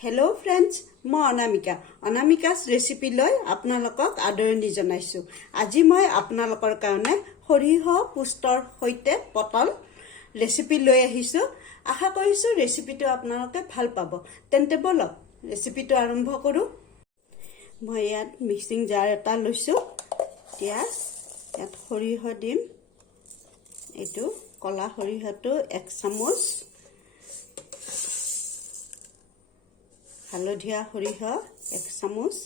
Hello' friends, মই অনামিকাছ ৰেচিপিলৈ আপোনালোকক আদৰণি জনাইছোঁ। আজি মই আপোনালোকৰ কাৰণে সৰিয়হ পুষ্টৰ সৈতে পটল ৰেচিপি লৈ আহিছোঁ। আশা কৰিছোঁ ৰেচিপিটো আপোনালোকে ভাল পাব। তেন্তে বলক ৰেচিপিটো আৰম্ভ কৰোঁ। মই ইয়াত মিক্সিং জাৰ এটা লৈছোঁ। এতিয়া ইয়াত সৰিয়হ দিম। এইটো কলা সৰিয়হটো 1 চামুচ, হালধীয়া সৰিয়হ 1 চামুচ,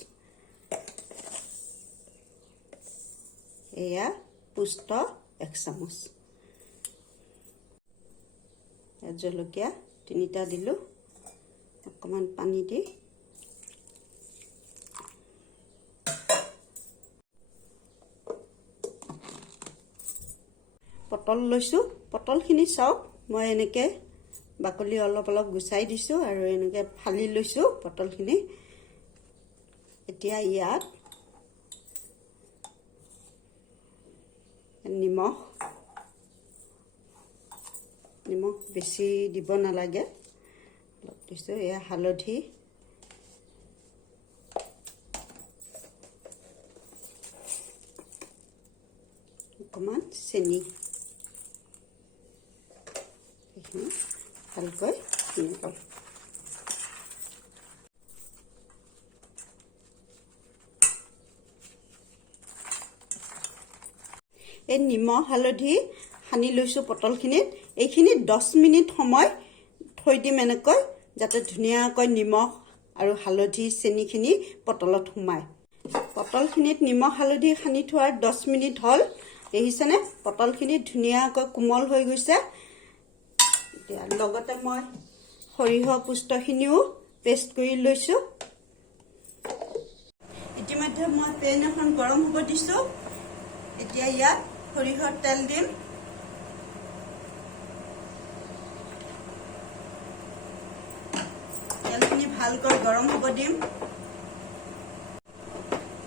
এয়া পুষ্ট 1 চামুচ, জলকীয়া 3টা দিলোঁ, অকণমান পানী দি পটল লৈছোঁ। পটলখিনি চাওক, মই এনেকৈ বাকলি অলপ গুচাই দিছোঁ আৰু এনেকৈ ফালি লৈছোঁ পটলখিনি। এতিয়া ইয়াত নিমখ বেছি দিব নালাগে, অলপ দিছোঁ। এয়া হালধি, অকণমান চেনি, এইখিনি ভালকৈ সানি লওঁ। এই নিমখ হালধি সানি লৈছোঁ পটলখিনিত। এইখিনিত 10 মিনিট সময় থৈ দিম এনেকৈ, যাতে ধুনীয়াকৈ নিমখ আৰু হালধি চেনিখিনি পটলত সোমায়। পটলখিনিত নিমখ হালধি সানি থোৱাৰ 10 মিনিট হ'ল। দেখিছেনে, পটলখিনি ধুনীয়াকৈ কোমল হৈ গৈছে। এতিয়া লগতে মই সৰিয়হ পুষ্টখিনিও পেষ্ট কৰি লৈছোঁ। ইতিমধ্যে মই পেন এখন গৰম হ'ব দিছোঁ। এতিয়া ইয়াত সৰিয়হৰ তেল দিম। তেলখিনি ভালকৈ গৰম হ'ব দিম।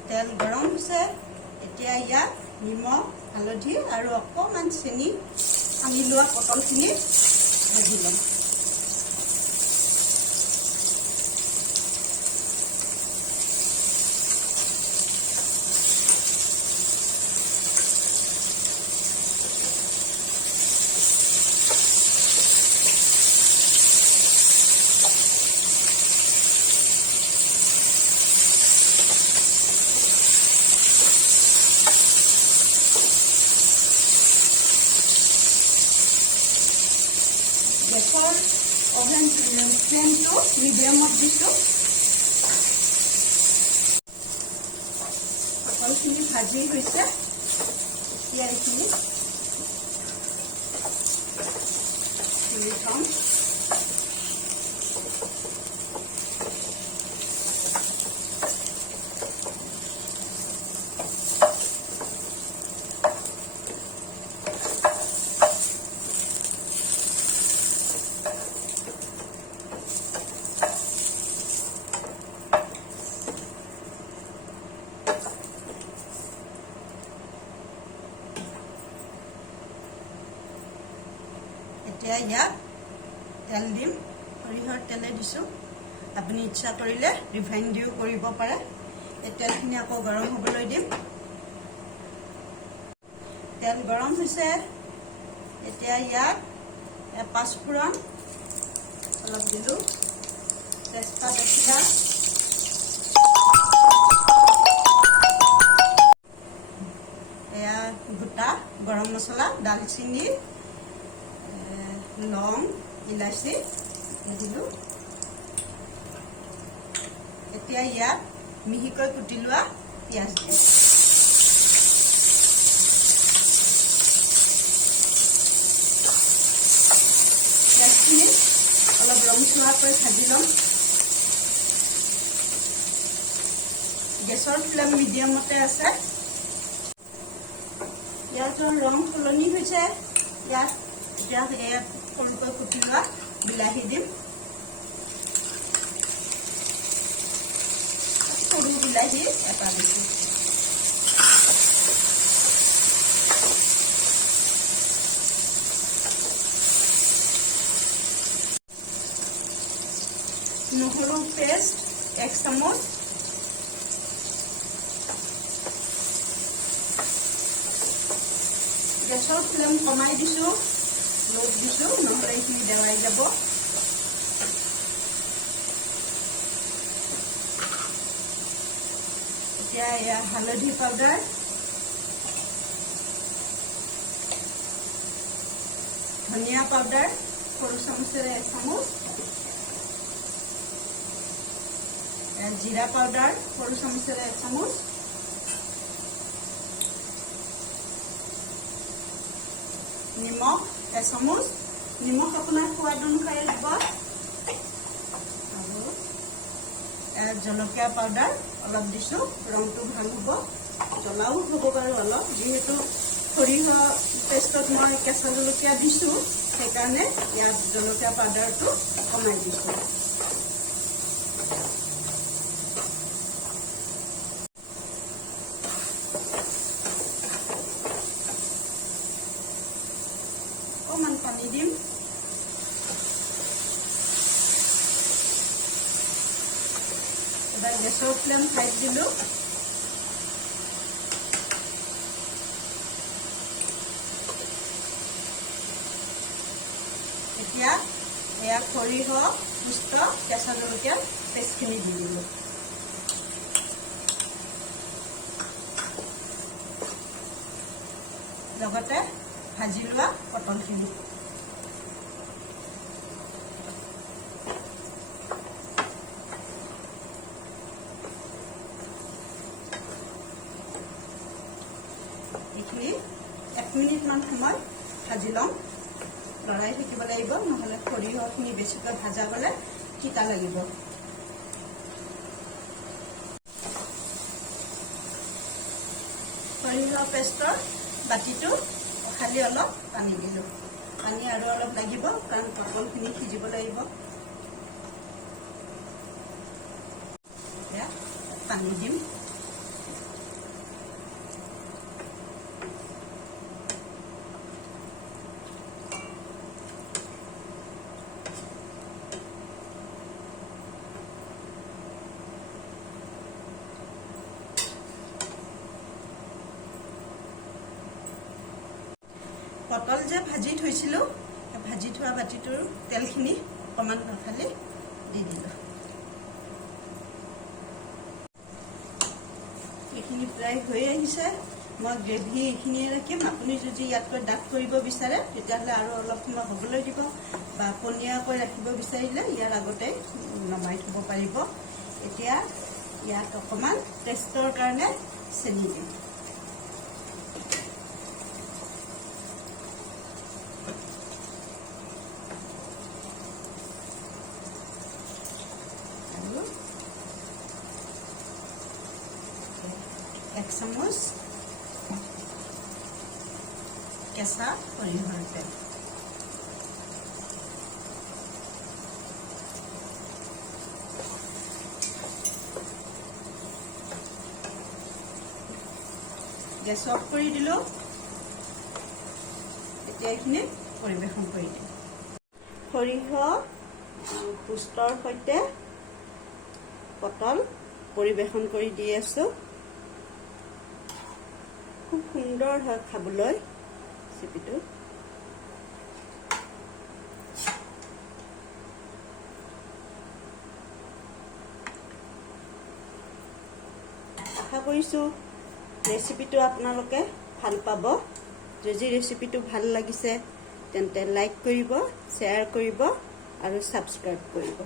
তেল গৰম হৈছে। এতিয়া ইয়াত নিমখ হালধি আৰু অকণমান চেনি সানি লোৱা পটলখিনি ভাজি ল'ম। গেছৰ ফ্লেমটো মিডিয়ামত দিছোঁ। পটলখিনি ভাজি হৈছে। এতিয়া এইখিনি খুলি থ'ম। এতিয়া ইয়াত তেল দিম। সৰিয়হৰ তেলে দিছোঁ। আপুনি ইচ্ছা কৰিলে ৰিফাইন দিও কৰিব পাৰে। এই তেলখিনি আকৌ গৰম হ'বলৈ দিম। তেল গৰম হৈছে। এতিয়া ইয়াত পাঁচফোৰণ অলপ দিলোঁ, তেজপাত এখিলা, এয়া গোটা গৰম মছলা, দালচিনি, লং, ইলাচি দিলোঁ। এতিয়া ইয়াত মিহিকৈ কুটি লোৱা পিঁয়াজ দিম। পিঁয়াজখিনি অলপ ৰঙচুৱাকৈ ভাজি ল'ম। গেছৰ ফ্লেম মিডিয়ামতে আছে। পিঁয়াজৰ ৰং সলনি হৈছে। ইয়াত এতিয়া সৰুকৈ কুটি লোৱা বিলাহী দিম। সৰু বিলাহী এটা দিছোঁ। নহৰু আদৰ পেষ্ট 1 চামুচ, গেছৰ ফ্লেম কমাই দিছোঁ, লোট দিছোঁ, নহ'লে এইখিনি দেৱাই যাব। এতিয়া এয়া হালধি পাউডাৰ, ধনিয়া পাউডাৰ সৰু চামুচেৰে 1 চামুচ, জিৰা পাউডাৰ সৰু চামুচেৰে 1 চামুচ, নিমখ 1 চামুচ, নিমখ আপোনাৰ সোৱাদ অনুসাৰে দিব, আৰু জলকীয়া পাউডাৰ অলপ দিছোঁ, ৰংটো ভাল হ'ব, জ্বলাও হ'ব বাৰু অলপ, যিহেতু সৰিয়হ পেষ্টত মই কেঁচা জলকীয়া দিছোঁ, সেইকাৰণে ইয়াত জলকীয়া পাউডাৰটো কমাই দিছোঁ। অকণমান পানী দিম, এবাৰ গেছৰ ফ্লেম হাইত দিলোঁ। এতিয়া এয়া সৰিয়হ পুষ্ট কেঁচা জলকীয়াৰ পেষ্টখিনি দি দিলোঁ। লগতে ভাজি লোৱা পটলখিনি। এইখিনি 1 মিনিটমান সময় ভাজি ল'ম, লৰাই থাকিব লাগিব, নহ'লে সৰিয়হখিনি বেছিকৈ ভাজা গ'লে তিতা লাগিব। সৰিয়হ পেষ্টৰ বাতিটো খালি অলপ পানী দিলোঁ, পানী আৰু অলপ লাগিব কাৰণ পটলখিনি সিজিব লাগিব। এতিয়া পানী দিম, পটল যে ভাজি থৈছিলোঁ, ভাজি থোৱা বাতিটোৰ তেলখিনি অকণমান খালি দি দিলোঁ। এইখিনি প্ৰায় হৈ আহিছে, মই গ্ৰেভি এইখিনিয়ে ৰাখিম। আপুনি যদি ইয়াতকৈ ডাঠ কৰিব বিচাৰে তেতিয়াহ'লে আৰু অলপ সময় হ'বলৈ দিব, বা পনীয়াকৈ ৰাখিব বিচাৰিলে ইয়াৰ আগতে নমাই থ'ব পাৰিব। এতিয়া ইয়াত অকণমান টেষ্টৰ কাৰণে চেনি দিম। আৰু 1 চামুচ কেঁচা সৰিয়হৰ তেল। গেছ অফ কৰি দিলোঁ। এতিয়া এইখিনি পৰিৱেশন কৰি দিম। সৰিয়হ পুষ্টৰ সৈতে পটল পৰিৱেশন কৰি দি আছোঁ। খুব সুন্দৰ হয় খাবলৈ ৰেচিপিটো। আশা কৰিছোঁ ৰেচিপিটো আপোনালোকে ভাল পাব। যদি ৰেচিপিটো ভাল লাগিছে তেন্তে লাইক কৰিব, শ্বেয়াৰ কৰিব আৰু ছাবস্ক্ৰাইব কৰিব।